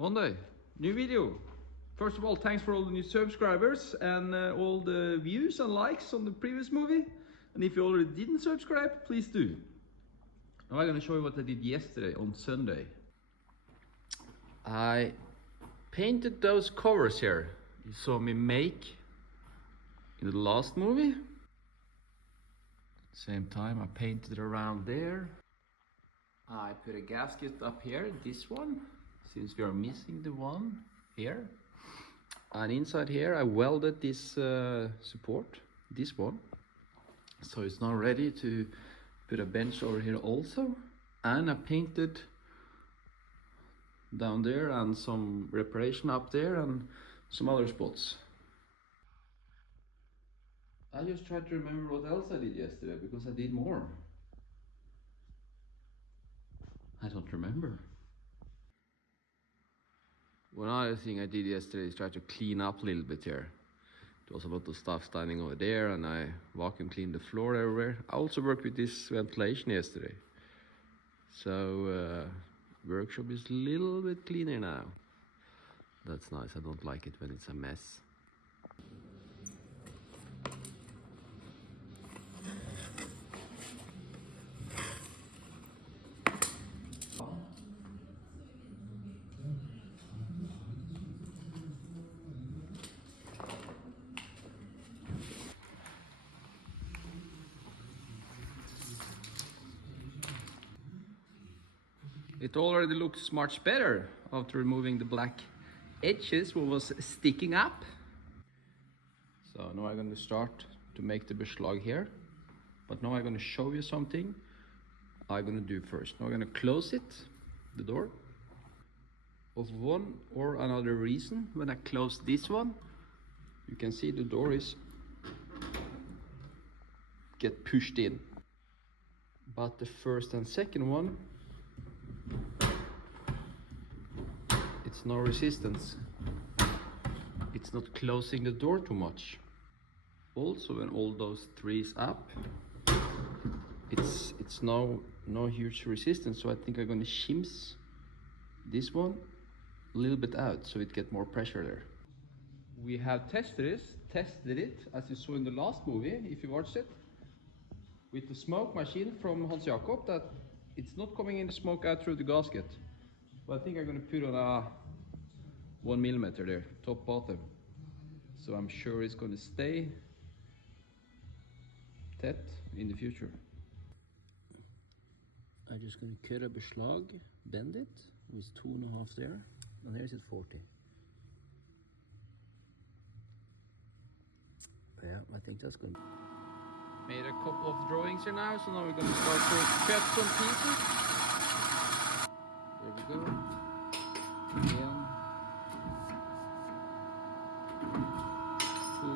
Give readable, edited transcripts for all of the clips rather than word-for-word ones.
Monday, new video. First of all, thanks for all the new subscribers and all the views and likes on the previous movie. And if you already didn't subscribe, please do. Now I'm gonna show you what I did yesterday on Sunday. I painted those covers here you saw me make in the last movie. Same time I painted around there. I put a gasket up here, this one, since we are missing the one here. And inside here I welded this support, this one. So it's now ready to put a bench over here also. And I painted down there and some reparation up there and some other spots. I just tried to remember what else I did yesterday because I did more. I don't remember. One other thing I did yesterday is try to clean up a little bit here. There was a lot of stuff standing over there and I vacuum cleaned the floor everywhere. I also worked with this ventilation yesterday. So workshop is a little bit cleaner now. That's nice. I don't like it when it's a mess. It already looks much better after removing the black edges what was sticking up. So now I'm going to start to make the beslag here. But now I'm going to show you something I'm going to do first. Now I'm going to close it, the door. Of one or another reason, when I close this one, you can see the door is get pushed in. But the first and second one, it's no resistance. It's not closing the door too much. Also, when all those trees up, it's no huge resistance. So I think I'm gonna shims this one a little bit out so it get more pressure there. We have tested it as you saw in the last movie, if you watched it, with the smoke machine from Hans Jakob, that it's not coming in the smoke out through the gasket. But I think I'm gonna put on a 1 millimeter there, top bottom. So I'm sure it's gonna stay tight in the future. I'm just gonna cut a beslag, bend it with 2.5 there, and there's it 40. Yeah, I think that's good. Made a couple of drawings here now, so now we're gonna start to cut some pieces. There we go. Again. 2.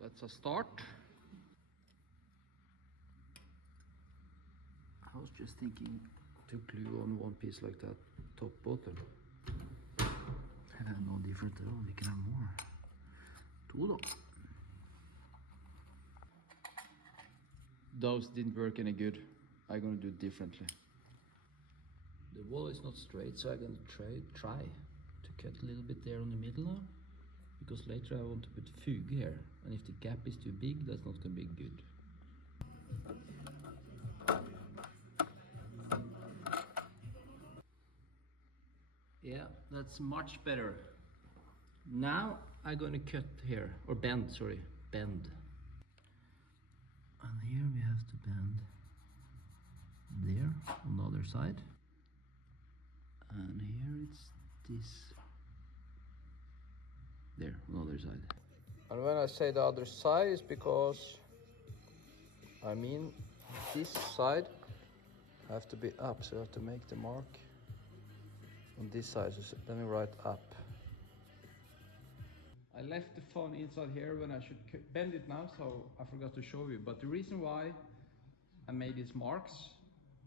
That's a start. I was just thinking to glue on one piece like that, top bottom. And then no different at all, we can have more. 2 though. Those didn't work any good. I'm gonna do it differently. The wall is not straight, so I'm gonna try to cut a little bit there on the middle now, because later I want to put fug here, and if the gap is too big, that's not gonna be good. Yeah, that's much better. Now I'm gonna cut here, or bend, sorry, bend. And here we have to bend there on the other side. And here it's this there on the other side. And when I say the other side, it's because I mean this side have to be up, so I have to make the mark on this side. So let me write up. I left the phone inside here when I should bend it now, so I forgot to show you. But the reason why I made these marks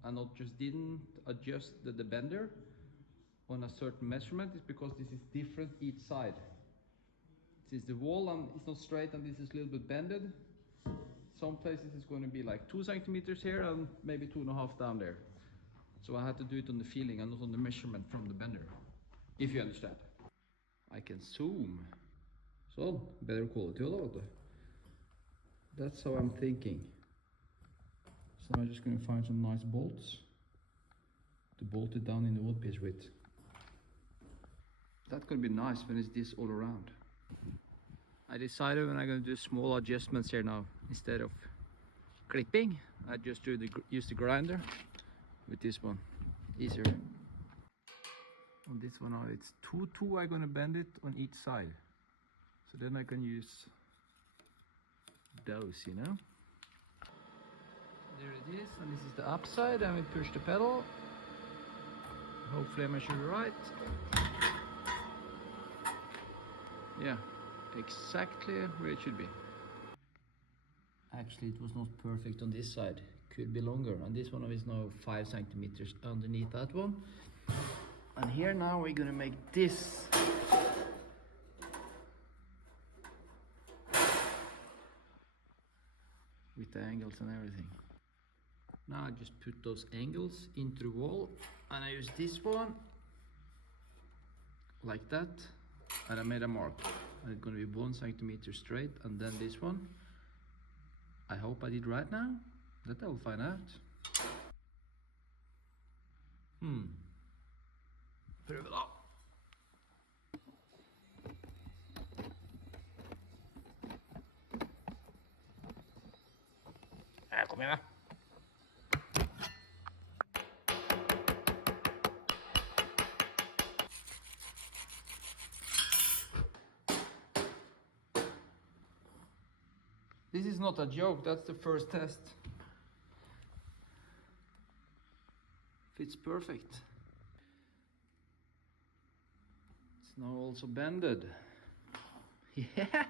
and not just didn't adjust the bender on a certain measurement is because this is different each side. This is the wall and it's not straight, and this is a little bit bended. Some places it's going to be like 2 centimeters here and maybe 2.5 down there. So I had to do it on the feeling and not on the measurement from the bender. If you understand. I can zoom. So, better quality of that. That's how I'm thinking. So I'm just gonna find some nice bolts to bolt it down in the wood piece with. That could be nice when it's this all around. I decided when I'm gonna do small adjustments here now, instead of clipping, I just use the grinder with this one. Easier. On this one now it's 2-2, I'm gonna bend it on each side. So then I can use those, you know. There it is, and this is the upside, and we push the pedal. Hopefully I measure it right. Yeah, exactly where it should be. Actually, it was not perfect on this side. Could be longer, and this one is now 5 centimeters underneath that one. And here now we're gonna make this. With the angles and everything. Now I just put those angles into the wall, and I use this one like that, and I made a mark, and it's gonna be 1 centimeter straight, and then this one. I hope I did right now. That I will find out. Prøv da. Kom igjen da. This is not a joke, that's the first test. Fits perfect. It's now also bended. Yeah!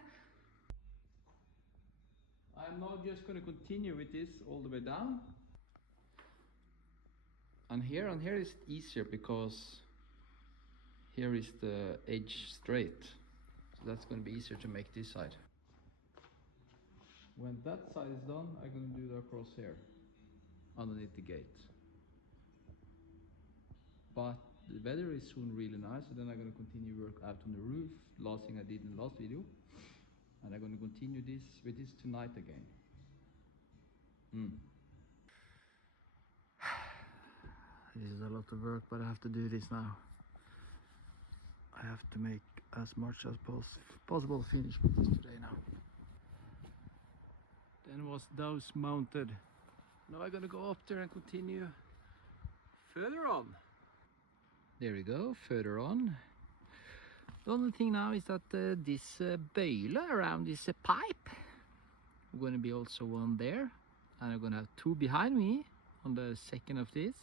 I'm now just going to continue with this all the way down. And here is easier because here is the edge straight. So that's going to be easier to make this side. When that side is done, I'm going to do the across here, underneath the gate. But the weather is soon really nice, so then I'm going to continue work out on the roof, last thing I did in the last video. And I'm going to continue this with this tonight again. This is a lot of work, but I have to do this now. I have to make as much as possible finish with this today now. Then was those mounted. Now I'm gonna go up there and continue further on. There we go, further on. The only thing now is that this bøyle around this pipe, I'm gonna be also one there, and I'm gonna have 2 behind me on the second of this.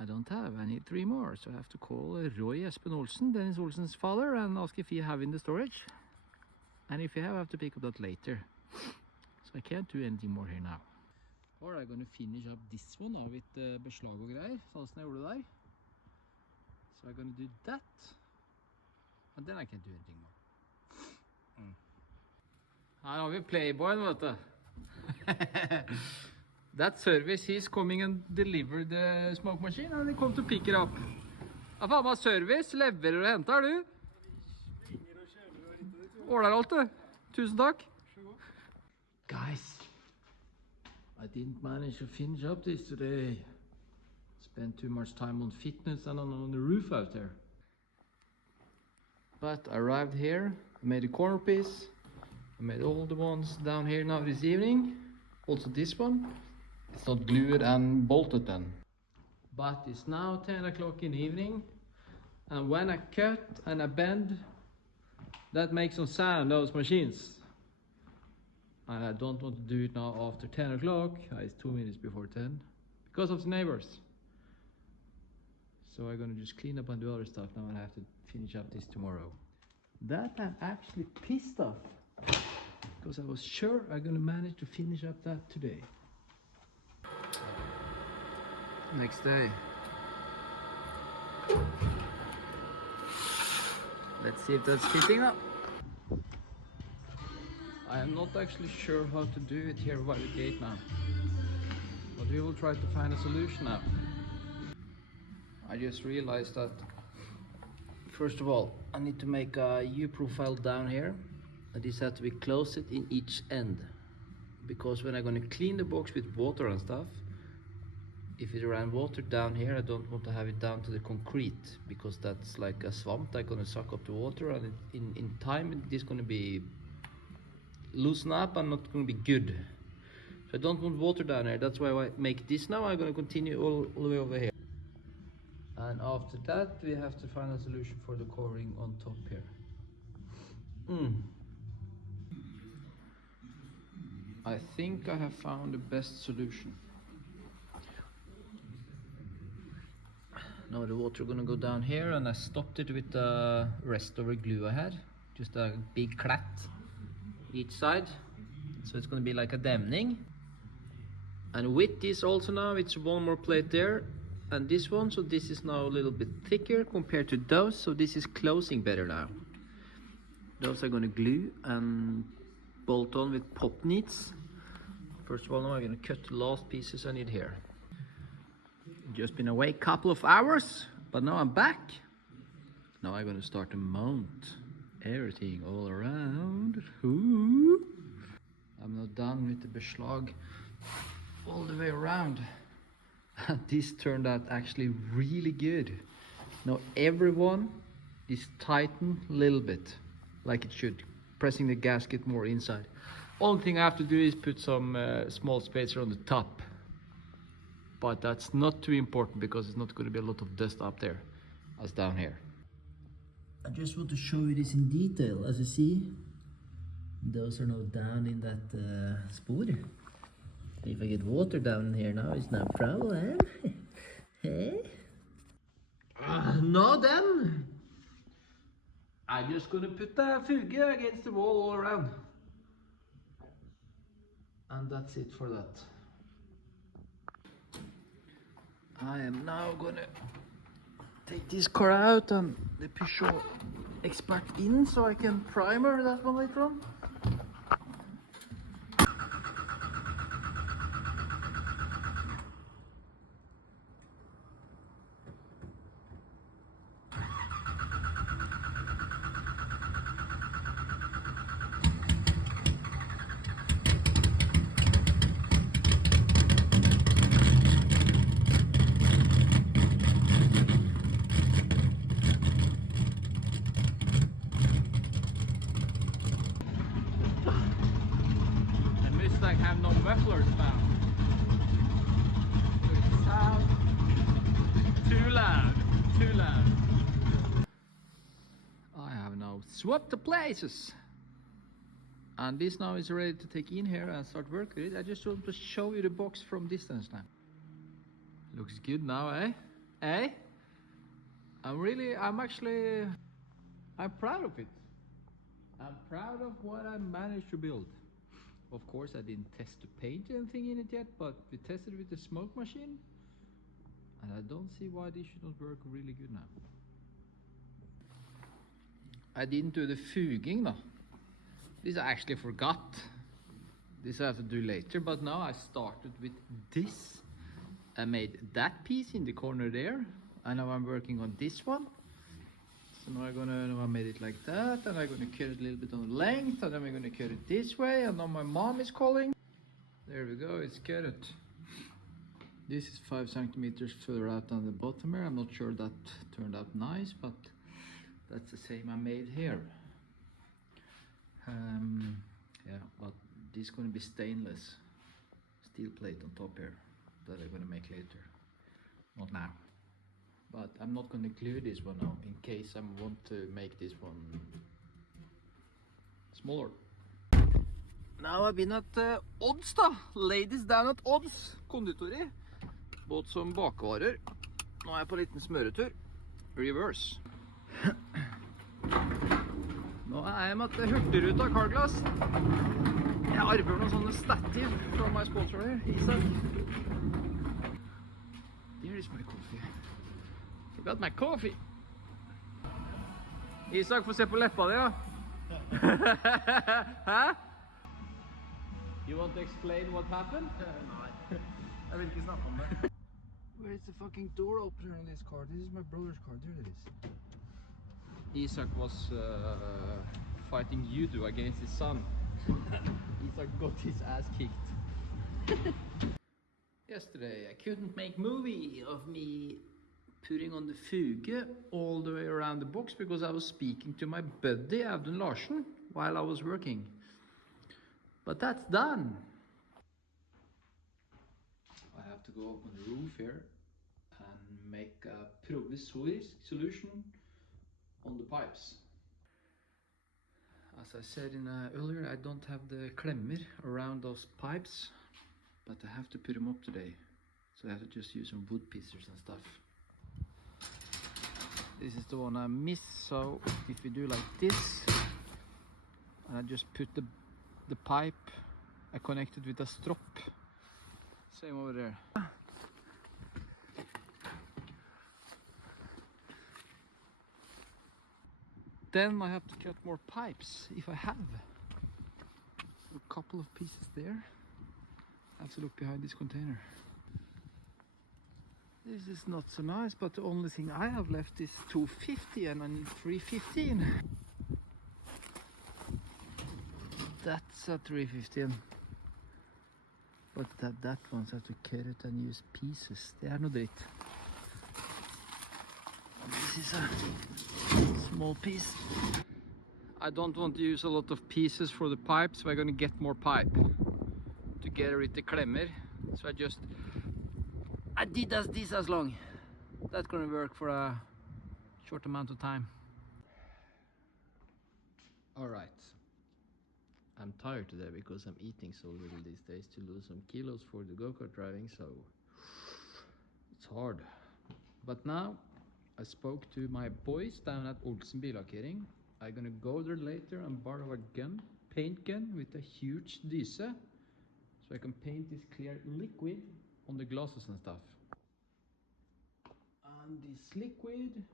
I don't have, I need 3 more, so I have to call Roy Paulsen, Dennis Olsen's father, and ask if he have in the storage. And if you have, I have to pick up that later. So I can't do anything more here now. Or I'm gonna finish up this one now with beslag og greier, sånn som jeg gjorde der. So I'm gonna do that, and then I can't do anything more. Her har vi Playboyen, vet du. That service, he's coming and deliver the smoke machine, and he come to pick it up. Ja, faen meg service, leverer og henter, du. Ordner alt, du. Tusen takk. Guys, I didn't manage to finish up this today. Spent too much time on fitness and on the roof out there. But I arrived here, I made a corner piece. I made all the ones down here now this evening. Also this one. It's not glued and bolted then. But it's now 10 o'clock in the evening. And when I cut and I bend, that makes some sound, those machines. And I don't want to do it now after 10 o'clock. It's 2 minutes before 10. Because of the neighbors. So I'm gonna just clean up and do other stuff now, and I have to finish up this tomorrow. That I'm actually pissed off. Because I was sure I'm gonna manage to finish up that today. Next day. Let's see if that's fitting up. I am not actually sure how to do it here by the gate now. But we will try to find a solution now. I just realized that first of all I need to make a U-profile down here, and this has to be closed in each end, because when I'm going to clean the box with water and stuff, if it ran water down here, I don't want to have it down to the concrete, because that's like a swamp that's going to suck up the water, and in time it's going to be loosen up and not going to be good. So I don't want water down there. That's why I make this now. I'm going to continue all the way over here. And after that, we have to find a solution for the covering on top here. I think I have found the best solution. Now the water is going to go down here, and I stopped it with the rest of the glue I had. Just a big clat each side. So it's going to be like a dämning. And with this also now, it's one more plate there and this one, so this is now a little bit thicker compared to those, so this is closing better now. Those are going to glue and bolt on with pop needs. First of all, now I'm going to cut the last pieces I need here. Just been away a couple of hours, but now I'm back. Now I'm going to start to mount everything all around. Ooh. I'm not done with the beslag all the way around. This turned out actually really good. Now everyone is tightened a little bit, like it should, pressing the gasket more inside. Only thing I have to do is put some small spacer on the top, but that's not too important because it's not going to be a lot of dust up there as down here. I just want to show you this in detail. As you see, those are now down in that spoor. If I get water down here now, it's no problem. Hey? Now then, I'm just gonna put the fuge against the wall all around. And that's it for that. I am now gonna take this car out and the Peugeot expert in, so I can primer that one later on. Have no mufflers now. So it sounds too loud, too loud. I have now swapped the places, and this now is ready to take in here and start work with it. I just want to show you the box from distance now. Looks good now, eh? Eh? I'm proud of it. I'm proud of what I managed to build. Of course, I didn't test to paint anything in it yet, but we tested with the smoke machine, and I don't see why this should not work really good now. I didn't do the fuging now. This I actually forgot. This I have to do later, but now I started with this. I made that piece in the corner there, and now I'm working on this one. So now I made it like that, and I'm gonna cut it a little bit on the length, and then we're gonna cut it this way, and now my mom is calling. There we go, it's cut it. This is 5 centimeters further out on the bottom here. I'm not sure that turned out nice, but that's the same I made here. Yeah, but this is gonna be stainless steel plate on top here that I'm gonna make later, not now. But I'm not going to glue this one now, in case I want to make this one smaller. Now I've been at Odds da, ladies down at Odds konditori. Båt som bakvarer. Nå er jeg på en liten smøretur. Reverse. Nå er jeg med at Hurtigruta Carglass. Jeg arbeider noen sånne stativ fra my sponsor her, Isak. There is my coffee. Forgot my coffee. Isak, få se på leppa di, ja. Hæ? You want to explain what happened? Nei, jeg vil ikke snakke om det. Where's the fucking door opener on this car? This is my brother's car. There it is. Isaac was fighting judo against his son. Isaac got his ass kicked. Yesterday I couldn't make movie of me putting on the fugue all the way around the box because I was speaking to my buddy Audun Larsen while I was working. But that's done. I have to go up on the roof here and make a provisorisk solution on the pipes. As I said earlier, I don't have the klemmer around those pipes, but I have to put them up today. So I have to just use some wood pieces and stuff. This is the one I missed, so if we do like this, and I just put the pipe, I connect it with a strop. Same over there. Then I have to cut more pipes, if I have. A couple of pieces there. I have to look behind this container. This is not so nice, but the only thing I have left is 250 and I need 315. That's a 315. But that one, so I have to cut it and use pieces. Det er noe dritt. This is a small piece. I don't want to use a lot of pieces for the pipe, so I'm going to get more pipe together with the klemmer. So I did this as long. That's going to work for a short amount of time. Alright. I'm tired today because I'm eating so little these days to lose some kilos for the go-kart driving, so it's hard. But now I spoke to my boys down at Paulsen Billakkering. I'm gonna go there later and borrow a gun, paint gun with a huge dyse, so I can paint this clear liquid on the glasses and stuff. And this liquid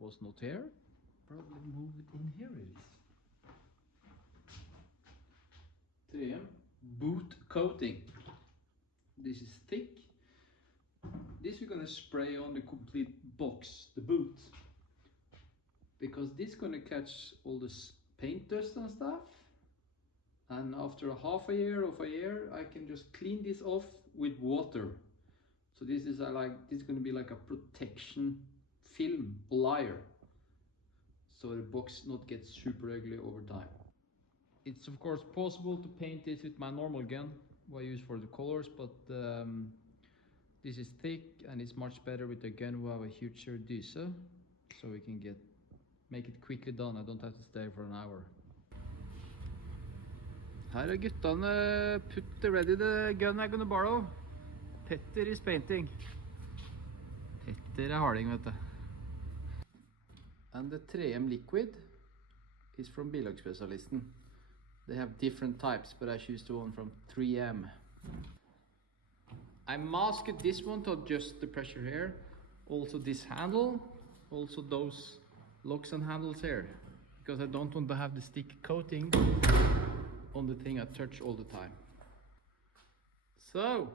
was not here. Probably move it in. Here it is. 3M boot coating. This is thick. This we're gonna spray on the complete box, the boot, because this gonna catch all this paint dust and stuff. And after half a year, I can just clean this off with water. So this is gonna be like a protection film layer, so the box not gets super ugly over time. It's of course possible to paint this with my normal gun, what I use for the colors, but this is thick and it's much better with the gun who have a huger dyse, so we can make it quickly done. I don't have to stay for an hour. Her er guttene put ready the gun I'm gonna borrow. Petter is painting. Petter er harding, vet du. And the 3M liquid is from Billakkspesialisten. They have different types, but I choose the one from 3M. I masked this one to adjust the pressure here. Also this handle, also those locks and handles here, because I don't want to have the stick coating on the thing I touch all the time. So,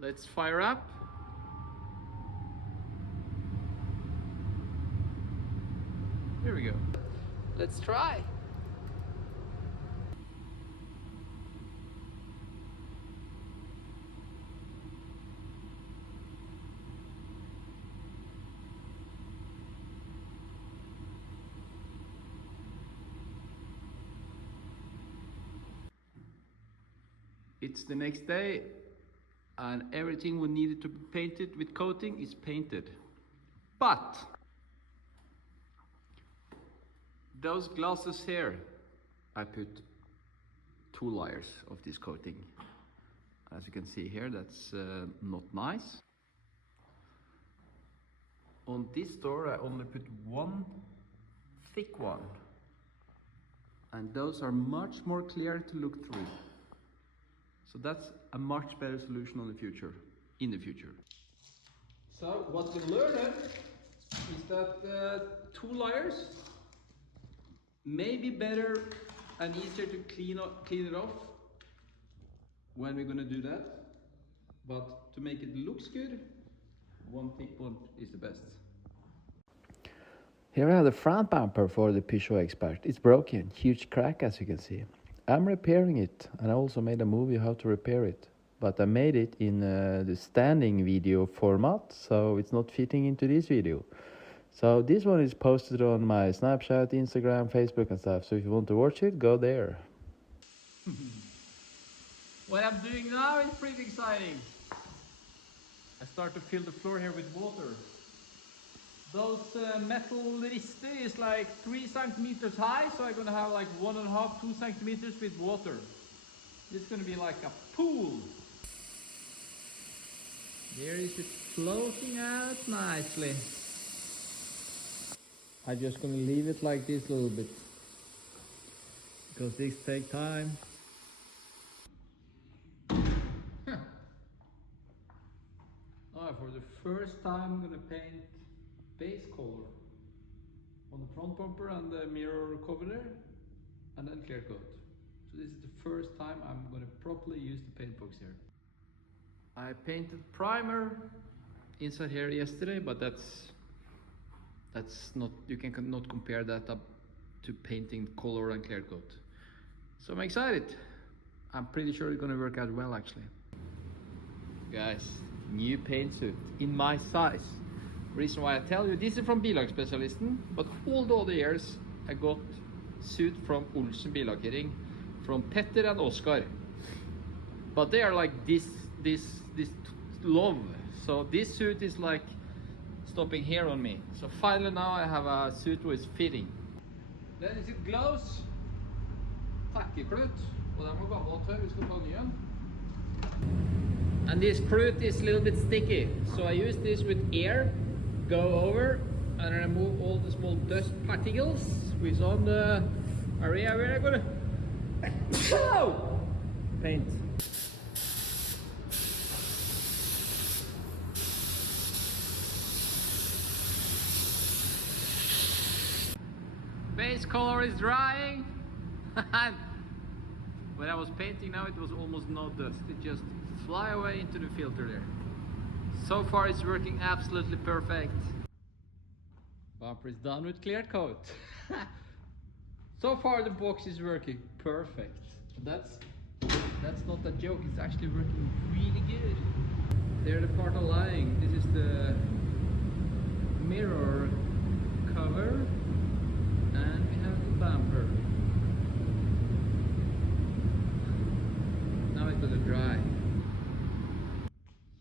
let's fire up. Here we go. Let's try. It's the next day and everything we needed to be painted with coating is painted. But those glasses here, I put 2 layers of this coating. As you can see here, that's not nice. On this door I only put 1 thick one. And those are much more clear to look through. So that's a much better solution in the future. So what we learned is that 2 layers may be better and easier to clean it off when we're gonna do that. But to make it looks good, one thick one is the best. Here I have the front bumper for the Peugeot Expert. It's broken, huge crack as you can see. I'm repairing it, and I also made a movie how to repair it. But I made it in the standing video format, so it's not fitting into this video. So this one is posted on my Snapchat, Instagram, Facebook and stuff. So if you want to watch it, go there. What I'm doing now is pretty exciting. I start to fill the floor here with water. Those metal rister is like 3 centimeters high, so I'm gonna have like 1.5, 2 centimeters with water. It's gonna be like a pool. There is it floating out nicely. I'm just gonna leave it like this a little bit, because this takes time. For the first time I'm gonna paint base color on the front bumper and the mirror cover there, and then clear coat. So this is the first time I'm gonna properly use the paint box here. I painted primer inside here yesterday, but that's not, you can not compare that up to painting color and clear coat. So I'm excited. I'm pretty sure it's gonna work out well actually. Guys, new paint suit in my size. Reason why I tell you, this is from Bilagspesialisten, but all the other years I got suit from Paulsen Bilagering, from Petter and Oscar. But they are like this love. So this suit is like stopping here on me. So finally now I have a suit which is fitting. Then is it gloves, takkeklut, og den var gammel og tørr, vi skal ta ny en. And this klut is a little bit sticky, so I use this with air, go over and remove all the small dust particles which is on the area where I'm gonna paint. Base color is drying. When I was painting now, it was almost no dust. It just fly away into the filter there. So far it's working absolutely perfect. Bumper is done with clear coat. So far the box is working perfect. That's not a joke, it's actually working really good. There the part of lying. This is the mirror cover, and we have the bumper. Now it's gonna dry.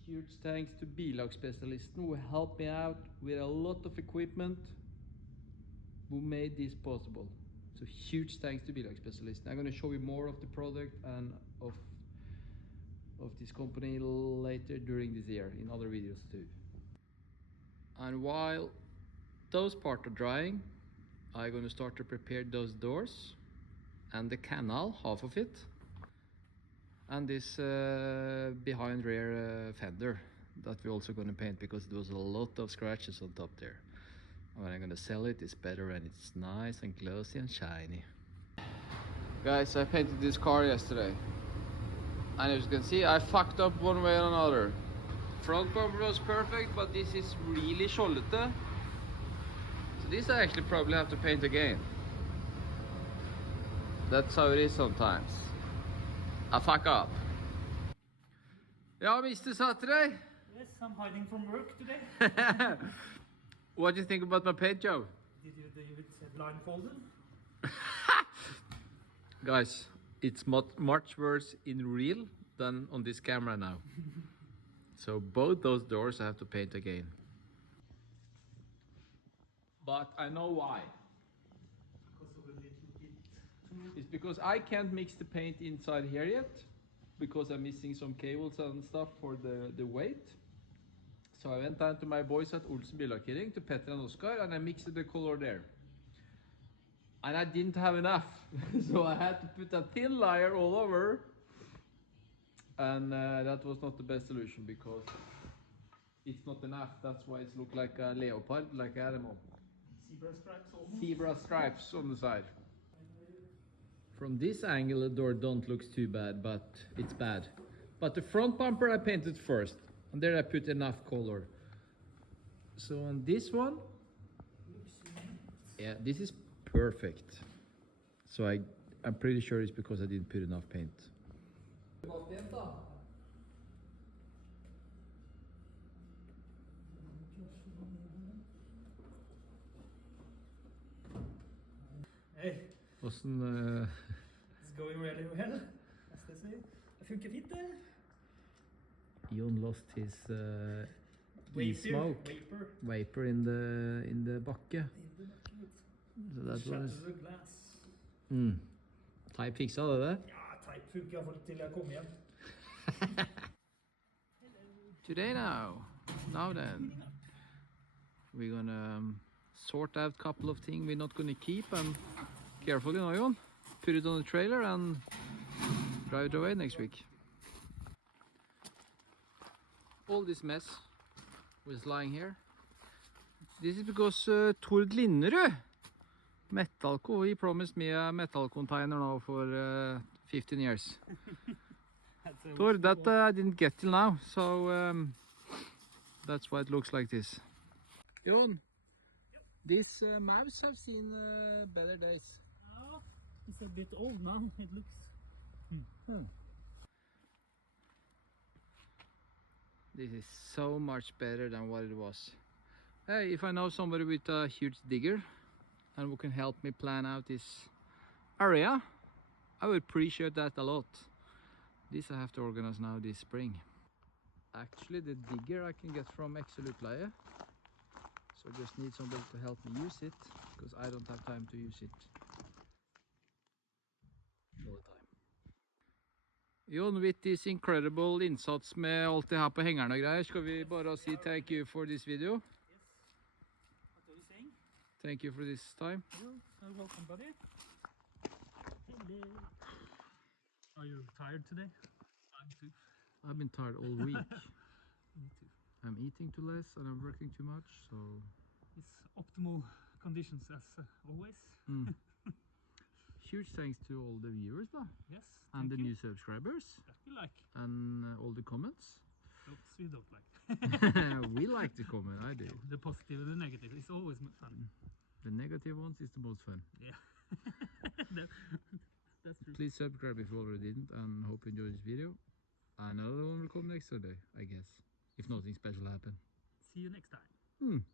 Huge thanks to Bilagspesialisten who helped me out with a lot of equipment who made this possible. So huge thanks to Bilagspesialisten. I'm gonna show you more of the product and of this company later during this year in other videos too. And while those parts are drying, I'm gonna start to prepare those doors and the canal, half of it, and this behind rear fender that we're also gonna paint, because there was a lot of scratches on top there. When I'm gonna sell it, it's better and it's nice and glossy and shiny. Guys, I painted this car yesterday, and as you can see I fucked up one way or another. Front bumper was perfect, but this is really skjoldete. So this I actually probably have to paint again. That's how it is sometimes. I fuck up. Yeah, Mr. Saturday. Yes, I'm hiding from work today. What do you think about my paint job? Did you do it blindfolded? Guys, it's much worse in real than on this camera now. So both those doors I have to paint again. But I know why. Because of a little bit. It's because I can't mix the paint inside here yet, because I'm missing some cables and stuff for the weight. So I went down to my boys at Paulsen Bilagering, to Petter and Oscar, and I mixed the color there. And I didn't have enough, so I had to put a thin layer all over. And that was not the best solution, because it's not enough. That's why it looked like a leopard, like an animal. Zebra stripes almost. Zebra stripes on the side. From this angle the door don't look too bad, but it's bad. But the front bumper I painted first, and there I put enough color. So on this one, yeah, this is perfect. So I'm pretty sure it's because I didn't put enough paint. Hey, It's going really well, as they say. Det funker fint, det. Jon lost his e-smoke vapor in the bakke. So that was Type fiksa det? Ja, Type funker iallfall til jeg kommer hjem. Today now then, we're gonna sort out a couple of things we're not gonna keep and carefully, you know, Jon, put it on the trailer and drive it away next week. All this mess was lying here. This is because Tord Linderud, Metalco, he promised me a metal container now for 15 years. Tord, that I didn't get till now, so that's why it looks like this. Jon, this mouse have seen better days. Oh, it's a bit old now, it looks. This is so much better than what it was. Hey, if I know somebody with a huge digger and who can help me plan out this area, I would appreciate that a lot. This I have to organize now this spring. Actually, the digger I can get from Exolutleie. So I just need somebody to help me use it, because I don't have time to use it all the time. Jon, with this incredible innsats med alt det her på hengeren og greier, skal vi bare si thank you for this video. Yes. What are you saying? Thank you for this time. You're welcome, buddy. Hello. Are you tired today? I'm too. I've been tired all week. Me too. I'm eating too less and I'm working too much, so... It's optimal conditions as always. Huge thanks to all the viewers, though. Yes. And the thank you. new subscribers. That we like. And all the comments. Those we don't like. We like the comment, I do. The positive and the negative is always fun. The negative ones is the most fun. Yeah. That's true. Please subscribe if you already didn't, and hope you enjoyed this video. Another one will come next Sunday, I guess. If nothing special happens. See you next time.